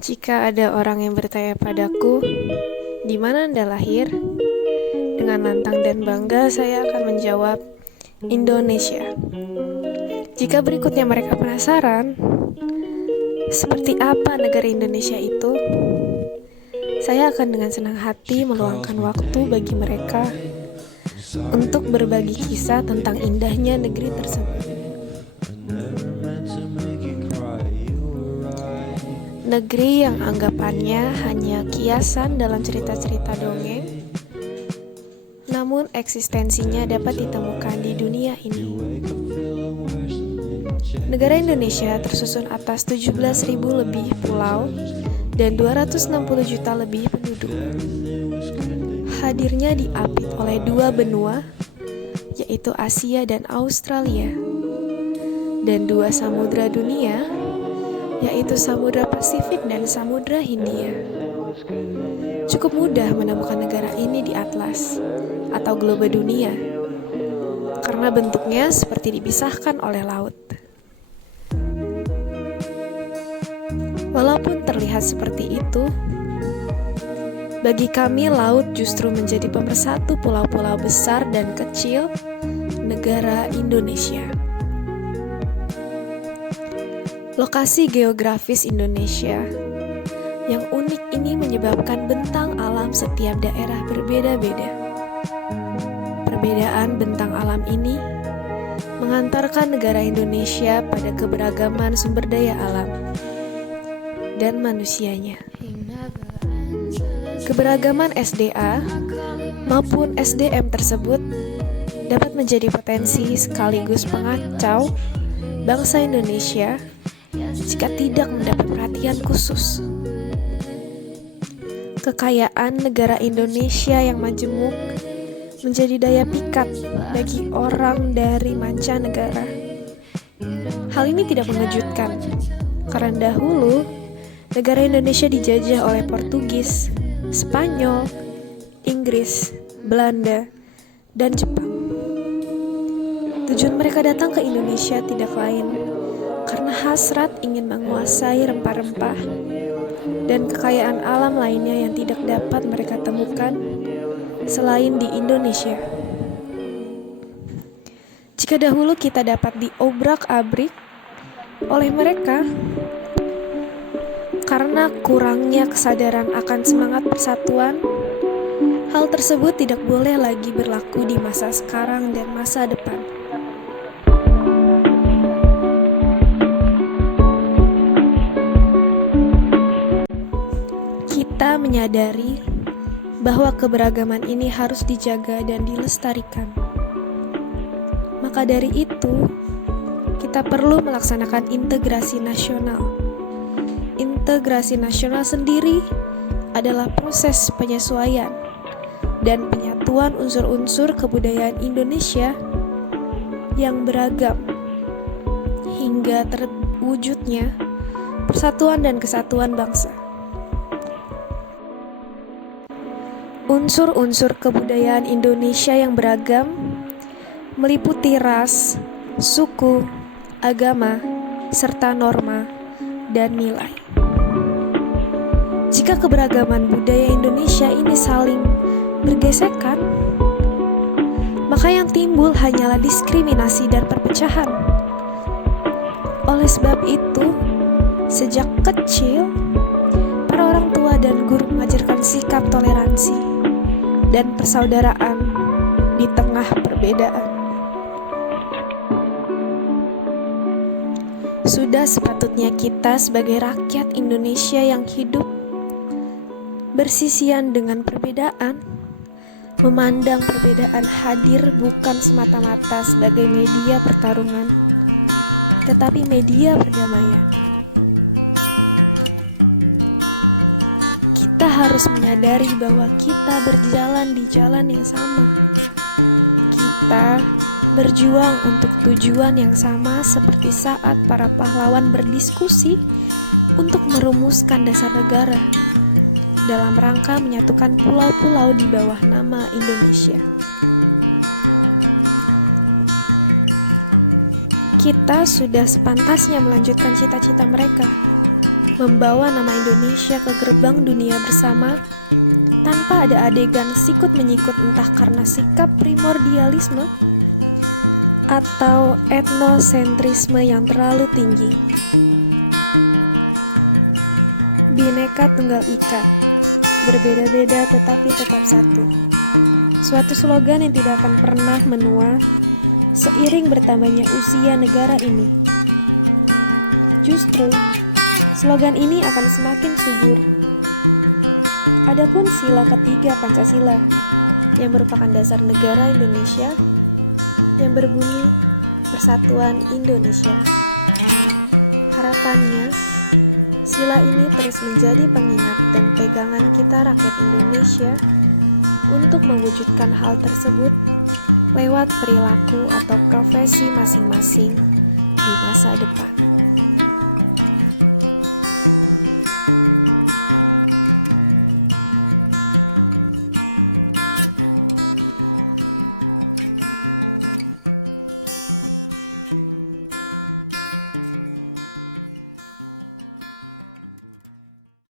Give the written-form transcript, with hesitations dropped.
Jika ada orang yang bertanya padaku, "Di mana Anda lahir?" Dengan lantang dan bangga saya akan menjawab, "Indonesia." Jika berikutnya mereka penasaran, seperti apa negara Indonesia itu? Saya akan dengan senang hati meluangkan waktu bagi mereka untuk berbagi kisah tentang indahnya negeri tersebut. Negeri yang anggapannya hanya kiasan dalam cerita-cerita dongeng, namun eksistensinya dapat ditemukan di dunia ini. Negara Indonesia tersusun atas 17.000 lebih pulau dan 260 juta lebih penduduk. Hadirnya diapit oleh dua benua, yaitu Asia dan Australia, dan dua samudra dunia, yaitu Samudra Pasifik dan Samudra Hindia. Cukup mudah menemukan negara ini di atlas atau globe dunia, karena bentuknya seperti dipisahkan oleh laut. Walaupun terlihat seperti itu, bagi kami laut justru menjadi pemersatu pulau-pulau besar dan kecil negara Indonesia. Lokasi geografis Indonesia yang unik ini menyebabkan bentang alam setiap daerah berbeda-beda. Perbedaan bentang alam ini mengantarkan negara Indonesia pada keberagaman sumber daya alam dan manusianya. Keberagaman SDA maupun SDM tersebut dapat menjadi potensi sekaligus pengacau bangsa Indonesia jika tidak mendapat perhatian khusus. Kekayaan negara Indonesia yang majemuk menjadi daya pikat bagi orang dari mancanegara. Hal ini tidak mengejutkan, karena dahulu negara Indonesia dijajah oleh Portugis, Spanyol, Inggris, Belanda, dan Jepang. Tujuan mereka datang ke Indonesia tidak lain karena hasrat ingin menguasai rempah-rempah dan kekayaan alam lainnya yang tidak dapat mereka temukan selain di Indonesia. Jika dahulu kita dapat diobrak-abrik oleh mereka karena kurangnya kesadaran akan semangat persatuan, hal tersebut tidak boleh lagi berlaku di masa sekarang dan masa depan. Kita menyadari bahwa keberagaman ini harus dijaga dan dilestarikan. Maka dari itu, kita perlu melaksanakan integrasi nasional. Integrasi nasional sendiri adalah proses penyesuaian dan penyatuan unsur-unsur kebudayaan Indonesia yang beragam hingga terwujudnya persatuan dan kesatuan bangsa. Unsur-unsur kebudayaan Indonesia yang beragam meliputi ras, suku, agama, serta norma dan nilai. Jika keberagaman budaya Indonesia ini saling bergesekan, maka yang timbul hanyalah diskriminasi dan perpecahan. Oleh sebab itu, sejak kecil, para orang tua dan guru mengajarkan sikap toleransi dan persaudaraan di tengah perbedaan. Sudah sepatutnya kita sebagai rakyat Indonesia yang hidup bersisian dengan perbedaan, memandang perbedaan hadir bukan semata-mata sebagai media pertarungan, tetapi media perdamaian. Kita harus menyadari bahwa kita berjalan di jalan yang sama. Kita berjuang untuk tujuan yang sama seperti saat para pahlawan berdiskusi untuk merumuskan dasar negara dalam rangka menyatukan pulau-pulau di bawah nama Indonesia. Kita sudah sepantasnya melanjutkan cita-cita mereka, membawa nama Indonesia ke gerbang dunia bersama tanpa ada adegan sikut-menyikut entah karena sikap primordialisme atau etnosentrisme yang terlalu tinggi. Bhinneka Tunggal Ika, berbeda-beda tetapi tetap satu. Suatu slogan yang tidak akan pernah menua seiring bertambahnya usia negara ini. Justru, slogan ini akan semakin subur. Adapun sila ketiga Pancasila, yang merupakan dasar negara Indonesia, yang berbunyi Persatuan Indonesia. Harapannya, sila ini terus menjadi pengingat dan pegangan kita rakyat Indonesia untuk mewujudkan hal tersebut lewat perilaku atau profesi masing-masing di masa depan.